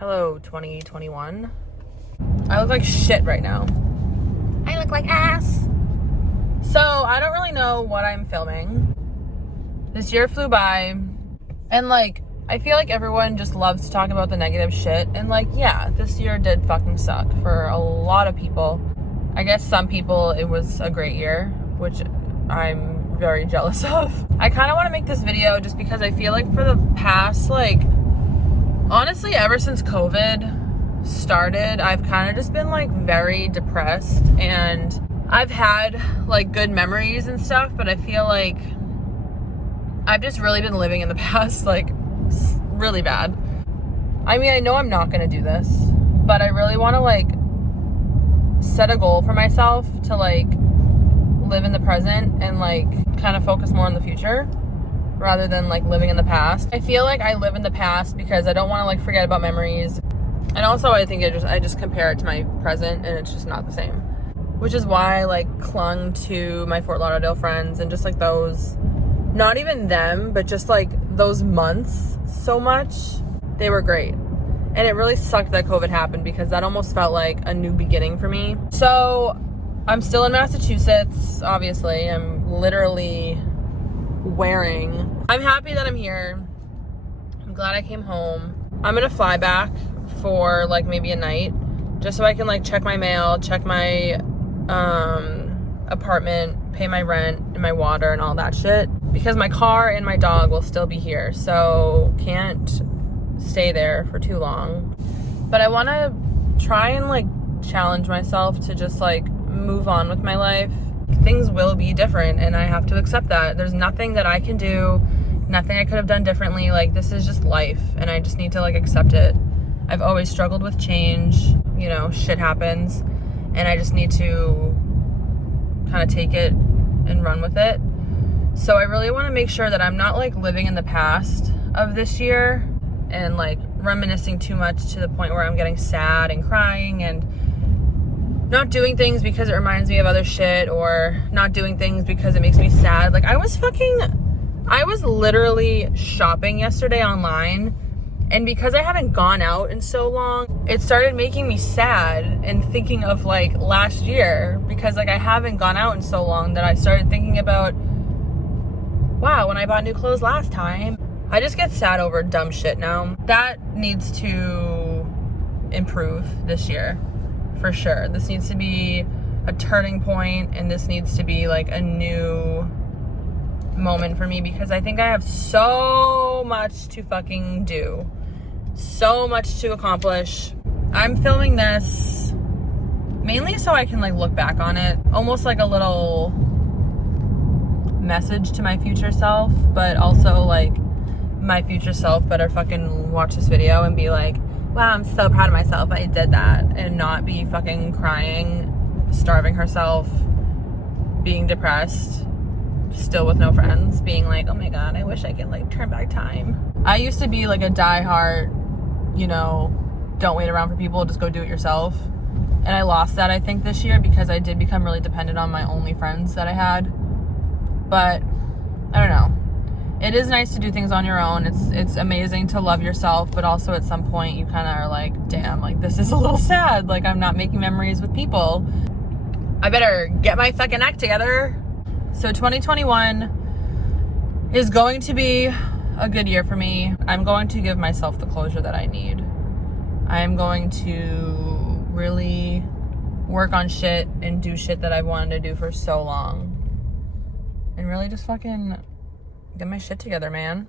Hello, 2021. I look like shit right now. I look like ass. So, I don't really know what I'm filming. This year flew by, and I feel like everyone just loves to talk about the negative shit, and yeah, this year did fucking suck for a lot of people. I guess some people, it was a great year, which I'm very jealous of. I kind of want to make this video just because I feel like for the past, honestly, ever since COVID started, I've kind of just been very depressed, and I've had good memories and stuff, but I feel like I've just really been living in the past really bad. I mean, I know I'm not gonna do this, but I really want to set a goal for myself to live in the present and kind of focus more on the future rather than living in the past. I feel like I live in the past because I don't want to forget about memories, and also I think I just compare it to my present, and it's just not the same, which is why I clung to my Fort Lauderdale friends and just those, not even them, but just those months so much. They were great, and it really sucked that COVID happened because that almost felt like a new beginning for me. So I'm still in Massachusetts, obviously. I'm literally I'm happy that I'm here. I'm glad I came home. I'm gonna fly back for maybe a night just so I can check my mail, check my apartment, pay my rent and my water and all that shit, because my car and my dog will still be here, so can't stay there for too long. But I want to try and challenge myself to just move on with my life. Things will be different, and I have to accept that. There's nothing that I can do, nothing I could have done differently. This is just life, and I just need to accept it. I've always struggled with change. Shit happens, and I just need to kind of take it and run with it. So I really want to make sure that I'm not living in the past of this year and reminiscing too much to the point where I'm getting sad and crying and not doing things because it reminds me of other shit, or not doing things because it makes me sad. I was literally shopping yesterday online, and because I haven't gone out in so long, it started making me sad and thinking of last year, because I haven't gone out in so long that I started thinking about, wow, when I bought new clothes last time. I just get sad over dumb shit now. That needs to improve this year, for sure. This needs to be a turning point, and this needs to be a new moment for me, because I think I have so much to fucking do, so much to accomplish. I'm filming this mainly so I can look back on it, almost like a little message to my future self, but also my future self better fucking watch this video and be wow, I'm so proud of myself, I did that, and not be fucking crying, starving herself, being depressed, still with no friends, being oh my god, I wish I could turn back time. I used to be a diehard, don't wait around for people, just go do it yourself. And I lost that, I think, this year, because I did become really dependent on my only friends that I had. But I don't know. It is nice to do things on your own. It's amazing to love yourself, but also at some point you kind of are damn, this is a little sad. I'm not making memories with people. I better get my fucking act together. So 2021 is going to be a good year for me. I'm going to give myself the closure that I need. I'm going to really work on shit and do shit that I've wanted to do for so long. And really just fucking get my shit together, man.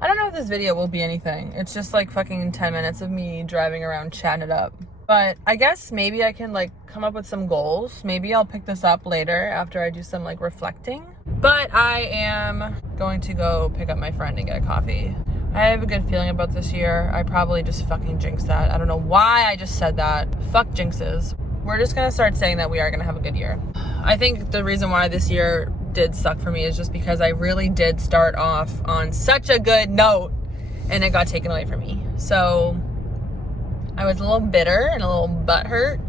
I don't know if this video will be anything. It's just fucking 10 minutes of me driving around chatting it up. But I guess maybe I can come up with some goals. Maybe I'll pick this up later after I do some reflecting. But I am going to go pick up my friend and get a coffee. I have a good feeling about this year. I probably just fucking jinxed that. I don't know why I just said that. Fuck jinxes. We're just gonna start saying that we are gonna have a good year. I think the reason why this year did suck for me is just because I really did start off on such a good note, and it got taken away from me. So I was a little bitter and a little butthurt,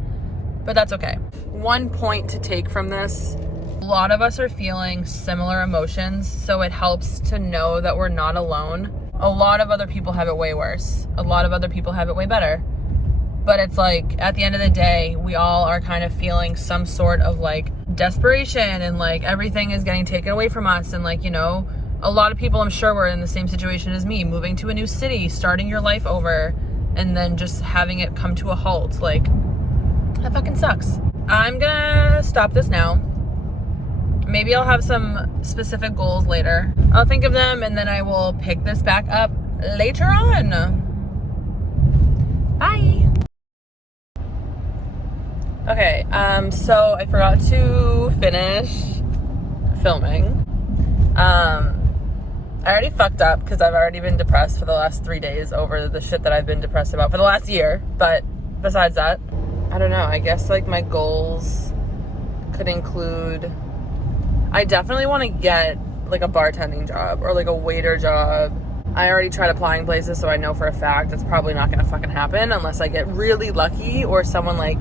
but that's okay. One point to take from this: a lot of us are feeling similar emotions, so it helps to know that we're not alone. a lot of other people have it way worse. A lot of other people have it way better. But it's like, at the end of the day, we all are kind of feeling some sort of like desperation, and like everything is getting taken away from us. And like, you know, a lot of people, I'm sure, were in the same situation as me, moving to a new city, starting your life over, and then just having it come to a halt. Like, that fucking sucks. I'm gonna stop this now. Maybe I'll have some specific goals later. I'll think of them, and then I will pick this back up later on. Bye. Okay, so I forgot to finish filming. I already fucked up because I've already been depressed for the last 3 days over the shit that I've been depressed about for the last year. But besides that, I don't know. I guess like my goals could include, I definitely want to get like a bartending job or like a waiter job. I already tried applying places, so I know for a fact it's probably not gonna fucking happen unless I get really lucky or someone like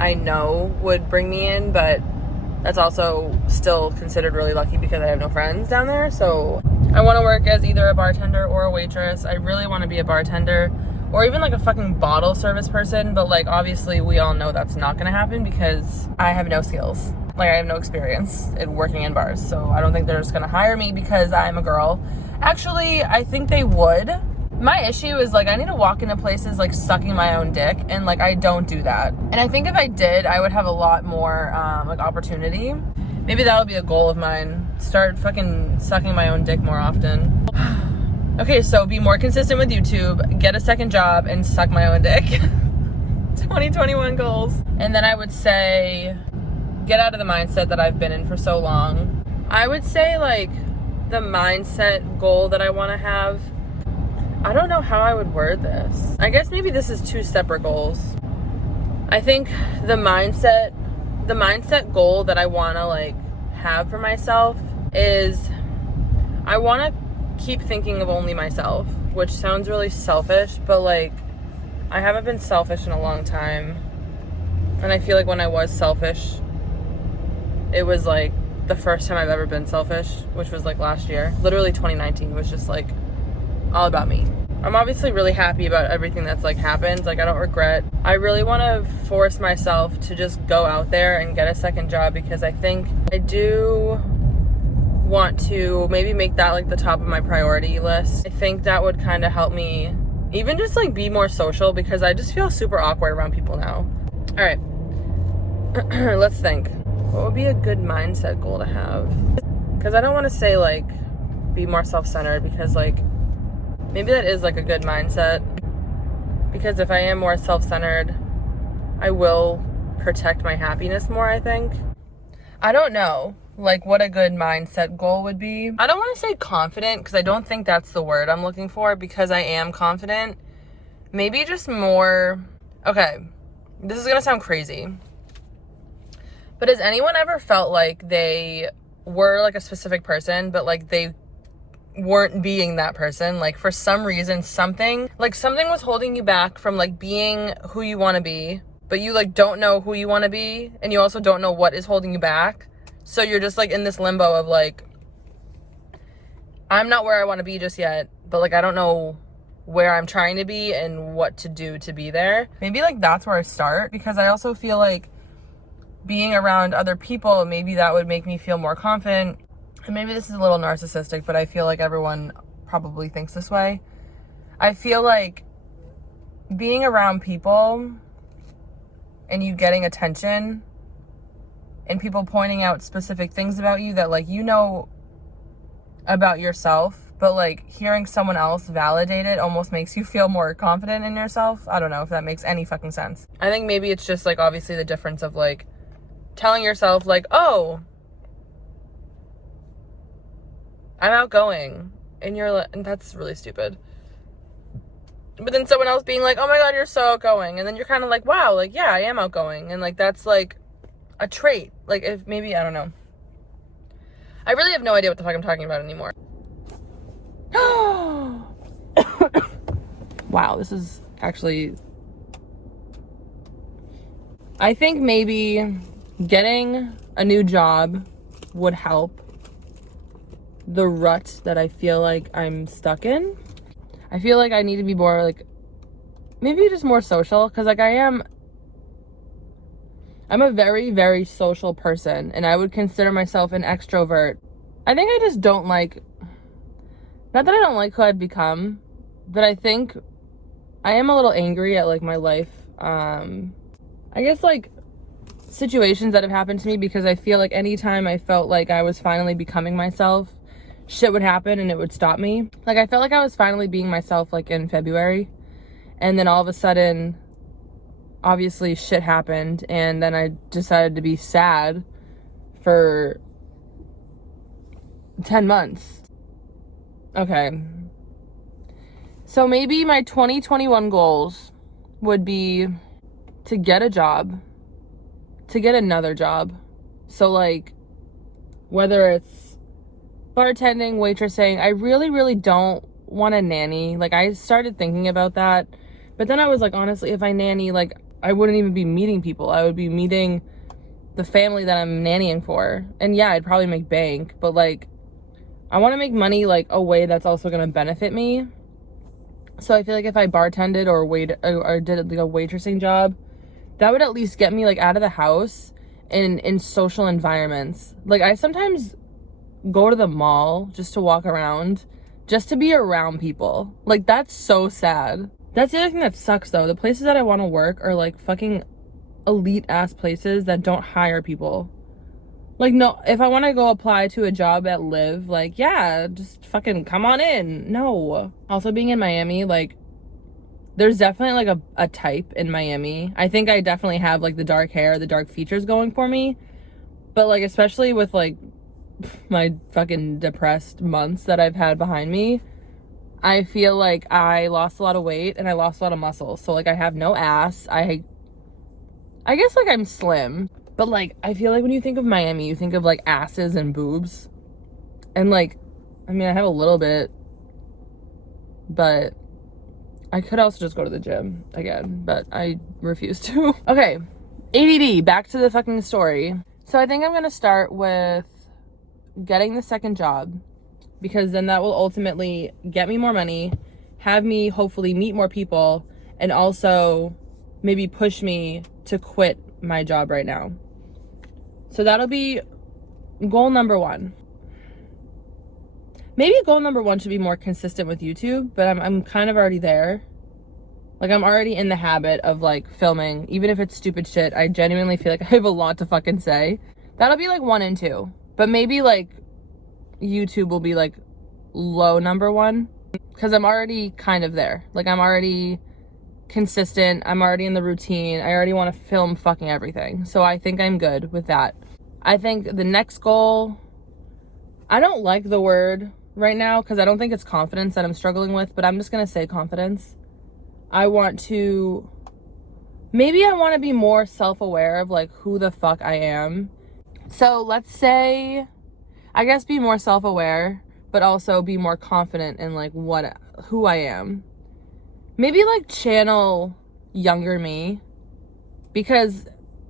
I know would bring me in, but that's also still considered really lucky because I have no friends down there. So I want to work as either a bartender or a waitress. I really want to be a bartender or even like a fucking bottle service person, but like obviously we all know that's not gonna happen because I have no skills. Like I have no experience in working in bars, so I don't think they're just gonna hire me because I'm a girl. Actually, I think they would. My issue is like I need to walk into places like sucking my own dick, and like I don't do that. And I think if I did, I would have a lot more like opportunity. Maybe that'll be a goal of mine. Start fucking sucking my own dick more often. Okay, so be more consistent with YouTube, get a second job, and suck my own dick. 2021 goals. And then I would say get out of the mindset that I've been in for so long. I would say like the mindset goal that I want to have, I don't know how I would word this. I guess maybe this is two separate goals. I think the mindset goal that I want to like have for myself is I want to keep thinking of only myself, which sounds really selfish, but like I haven't been selfish in a long time. And I feel like when I was selfish, it was like the first time I've ever been selfish, which was like last year. Literally 2019 was just like all about me. I'm obviously really happy about everything that's like happened. Like I don't regret. I really want to force myself to just go out there and get a second job because I think I do want to maybe make that like the top of my priority list. I think that would kind of help me even just like be more social because I just feel super awkward around people now. All right, let's think. What would be a good mindset goal to have? Because I don't want to say like be more self-centered because like maybe that is like a good mindset, because if I am more self-centered, I will protect my happiness more, I think. I don't know like what a good mindset goal would be. I don't want to say confident because I don't think that's the word I'm looking for, because I am confident. Maybe just more, okay, this is gonna sound crazy, but has anyone ever felt like they were like a specific person, but like they weren't being that person? Like for some reason, something was holding you back from like being who you want to be, but you like don't know who you want to be, and you also don't know what is holding you back. So you're just like in this limbo of like, I'm not where I want to be just yet, but like I don't know where I'm trying to be and what to do to be there. Maybe like that's where I start, because I also feel like being around other people, maybe that would make me feel more confident. And maybe this is a little narcissistic, but I feel like everyone probably thinks this way. I feel like being around people and you getting attention and people pointing out specific things about you that like you know about yourself, but like hearing someone else validate it almost makes you feel more confident in yourself. I don't know if that makes any fucking sense. I think maybe it's just like obviously the difference of like telling yourself like, oh, I'm outgoing, and you're like, and that's really stupid. But then someone else being like, oh my god, you're so outgoing, and then you're kind of like, wow, like yeah, I am outgoing, and like that's like a trait. Like if maybe, I don't know. I really have no idea what the fuck I'm talking about anymore. Wow, this is actually, I think maybe getting a new job would help the rut that I feel like I'm stuck in. I feel like I need to be more like, maybe just more social, because like I'm a very, very social person, and I would consider myself an extrovert. I think I just don't like, not that I don't like who I've become, but I think I am a little angry at like my life. I guess like situations that have happened to me, because I feel like anytime I felt like I was finally becoming myself, shit would happen and it would stop me. Like I felt like I was finally being myself like in February, and then all of a sudden obviously shit happened, and then I decided to be sad for 10 months. Okay. So maybe my 2021 goals would be to get a job, to get another job. So like, whether it's bartending, waitressing, I really, really don't want a nanny. Like I started thinking about that, but then I was like, honestly, if I nanny, like I wouldn't even be meeting people. I would be meeting the family that I'm nannying for. And yeah, I'd probably make bank, but like I want to make money like a way that's also going to benefit me. So I feel like if I bartended or did like a waitressing job, that would at least get me like out of the house and in social environments. Like I sometimes go to the mall just to walk around, just to be around people. Like that's so sad. That's the other thing that sucks though. The places that I want to work are like fucking elite ass places that don't hire people. Like, no, if I want to go apply to a job at Live, like, yeah, just fucking come on in. No. Also being in Miami, like, there's definitely like a type in Miami. I think I definitely have like the dark hair, the dark features going for me. But like, especially with like my fucking depressed months that I've had behind me, I feel like I lost a lot of weight and I lost a lot of muscle. So like I have no ass. I guess like I'm slim, but like I feel like when you think of Miami, you think of like asses and boobs. And like, I mean, I have a little bit, but I could also just go to the gym again, but I refuse to. Okay, ADD, back to the fucking story. So I think I'm gonna start with getting the second job, because then that will ultimately get me more money, have me hopefully meet more people, and also maybe push me to quit my job right now. So that'll be goal number one. Maybe goal number one should be more consistent with YouTube, but I'm kind of already there. Like I'm already in the habit of like filming, even if it's stupid shit. I genuinely feel like I have a lot to fucking say. That'll be like 1 and 2, but maybe like YouTube will be like low number 1, because I'm already kind of there. Like I'm already consistent, I'm already in the routine, I already want to film fucking everything. So I think I'm good with that. I think the next goal, I don't like the word right now because I don't think it's confidence that I'm struggling with, but I'm just gonna say confidence. I want to be more self-aware of like who the fuck I am. So let's say, I guess be more self-aware, but also be more confident in like who I am. Maybe like channel younger me, because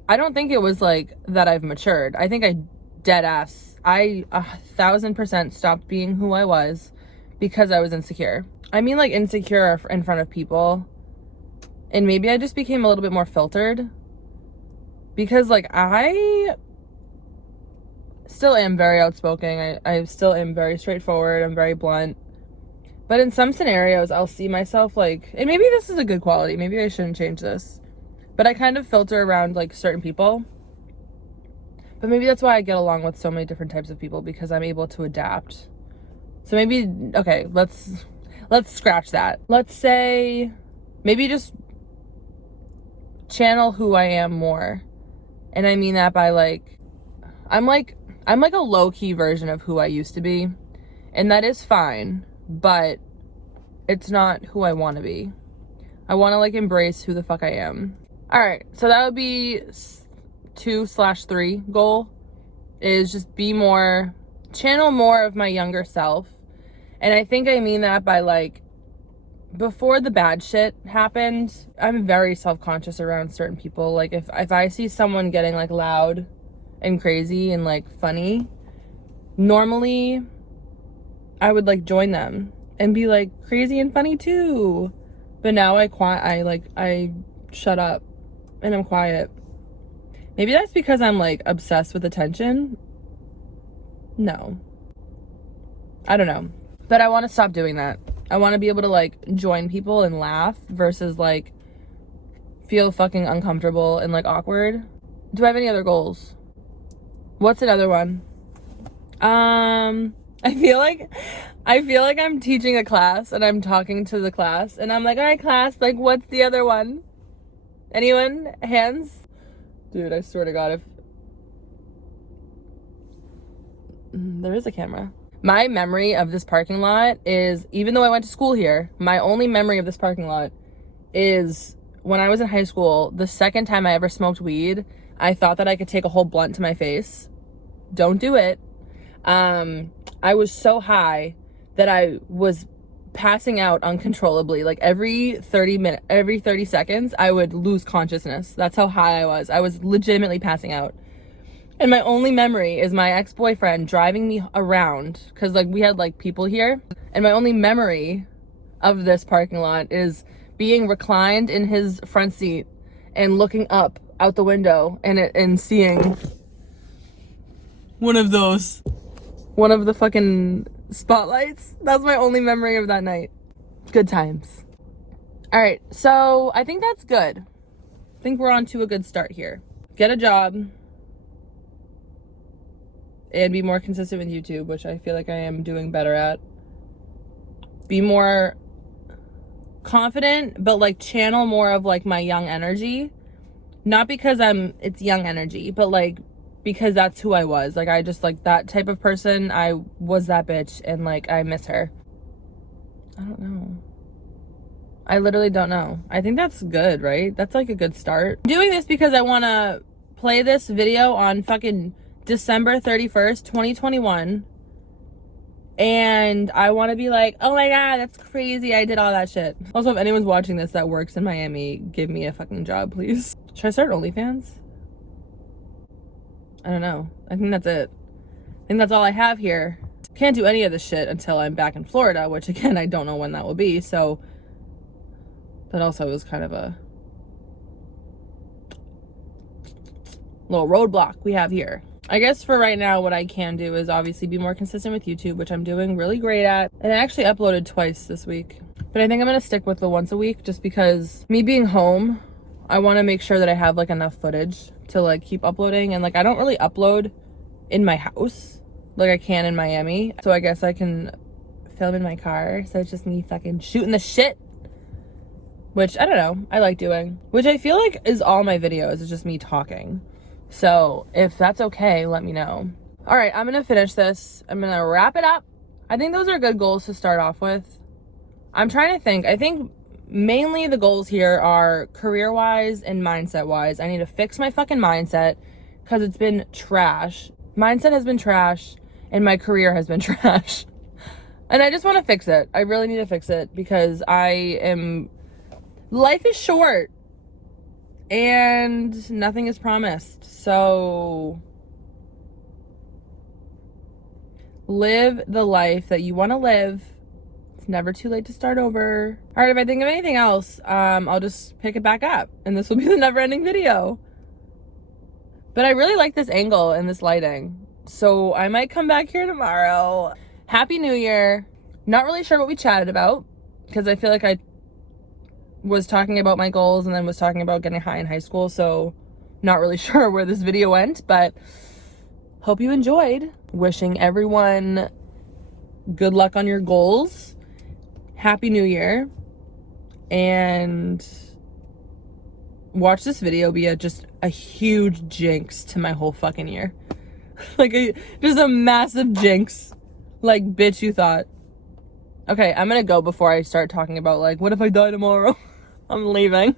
I don't think it was like that I've matured. I think I 1,000% stopped being who I was because I was insecure. I mean like insecure in front of people. And maybe I just became a little bit more filtered, because like I still am very outspoken. I still am very straightforward. I'm very blunt. But in some scenarios, I'll see myself like, and maybe this is a good quality. Maybe I shouldn't change this. But I kind of filter around like certain people. But maybe that's why I get along with so many different types of people, because I'm able to adapt. So maybe, okay, let's scratch that. Let's say maybe just channel who I am more. And I mean that by like, I'm like a low-key version of who I used to be. And that is fine, but it's not who I want to be. I want to like embrace who the fuck I am. All right, so that would be 2/3 goal, is just channel more of my younger self. And I think I mean that by like, before the bad shit happened, I'm very self-conscious around certain people. Like if I see someone getting like loud and crazy and like funny, normally I would like join them, and be like crazy and funny too. But now I shut up and I'm quiet. Maybe that's because I'm like obsessed with attention. No, I don't know. But I want to stop doing that. I want to be able to like join people and laugh versus like feel fucking uncomfortable and like awkward. Do I have any other goals? What's another one? I feel like I'm teaching a class and I'm talking to the class and I'm like, all right, class, like, what's the other one? Anyone? Hands? Dude, I swear to God, if there is a camera. My memory of this parking lot is, even though I went to school here, my only memory of this parking lot is when I was in high school, the second time I ever smoked weed, I thought that I could take a whole blunt to my face. Don't do it. I was so high that I was passing out uncontrollably. Like every 30 seconds, I would lose consciousness. That's how high I was. I was legitimately passing out. And my only memory is my ex-boyfriend driving me around, because like we had like people here. And my only memory of this parking lot is being reclined in his front seat and looking up out the window and seeing one of the fucking spotlights. That's my only memory of that night. Good times. All right, so I think that's good. I think we're on to a good start here. Get a job and be more consistent with YouTube, which I feel like I am doing better at. Be more confident, but like channel more of like my young energy. Not because it's young energy, but like because that's who I was. Like I just like that type of person. I was that bitch and like I miss her. I don't know. I literally don't know. I think that's good, right? That's like a good start. I'm doing this because I want to play this video on fucking December 31st, 2021. And I want to be like, oh my God, that's crazy. I did all that shit. Also, if anyone's watching this that works in Miami, give me a fucking job, please. Should I start OnlyFans? I don't know. I think that's it. I think that's all I have here. Can't do any of this shit until I'm back in Florida, which again, I don't know when that will be. So that also is kind of a little roadblock we have here. I guess for right now, what I can do is obviously be more consistent with YouTube, which I'm doing really great at. And I actually uploaded twice this week. But I think I'm going to stick with the once a week just because me being home, I want to make sure that I have like enough footage to like keep uploading. And like I don't really upload in my house like I can in Miami. So I guess I can film in my car. So it's just me fucking shooting the shit. Which I don't know, I like doing. Which I feel like is all my videos, is just me talking. So if that's okay, let me know. All right, I'm gonna finish this. I'm gonna wrap it up. I think those are good goals to start off with. I'm trying to think. I think mainly the goals here are career-wise and mindset-wise. I need to fix my fucking mindset because it's been trash. Mindset has been trash and my career has been trash. And I just want to fix it. I really need to fix it because life is short. And nothing is promised. So live the life that you want to live. It's never too late to start over. All right, if I think of anything else, I'll just pick it back up. And this will be the never-ending video. But I really like this angle and this lighting. So I might come back here tomorrow. Happy New Year. Not really sure what we chatted about because I feel like I was talking about my goals and then was talking about getting high in high school, so not really sure where this video went, but hope you enjoyed. Wishing everyone good luck on your goals. Happy New Year. And watch this video be just a huge jinx to my whole fucking year. Like just a massive jinx. Like, bitch, you thought. Okay, I'm gonna go before I start talking about like, what if I die tomorrow? I'm leaving.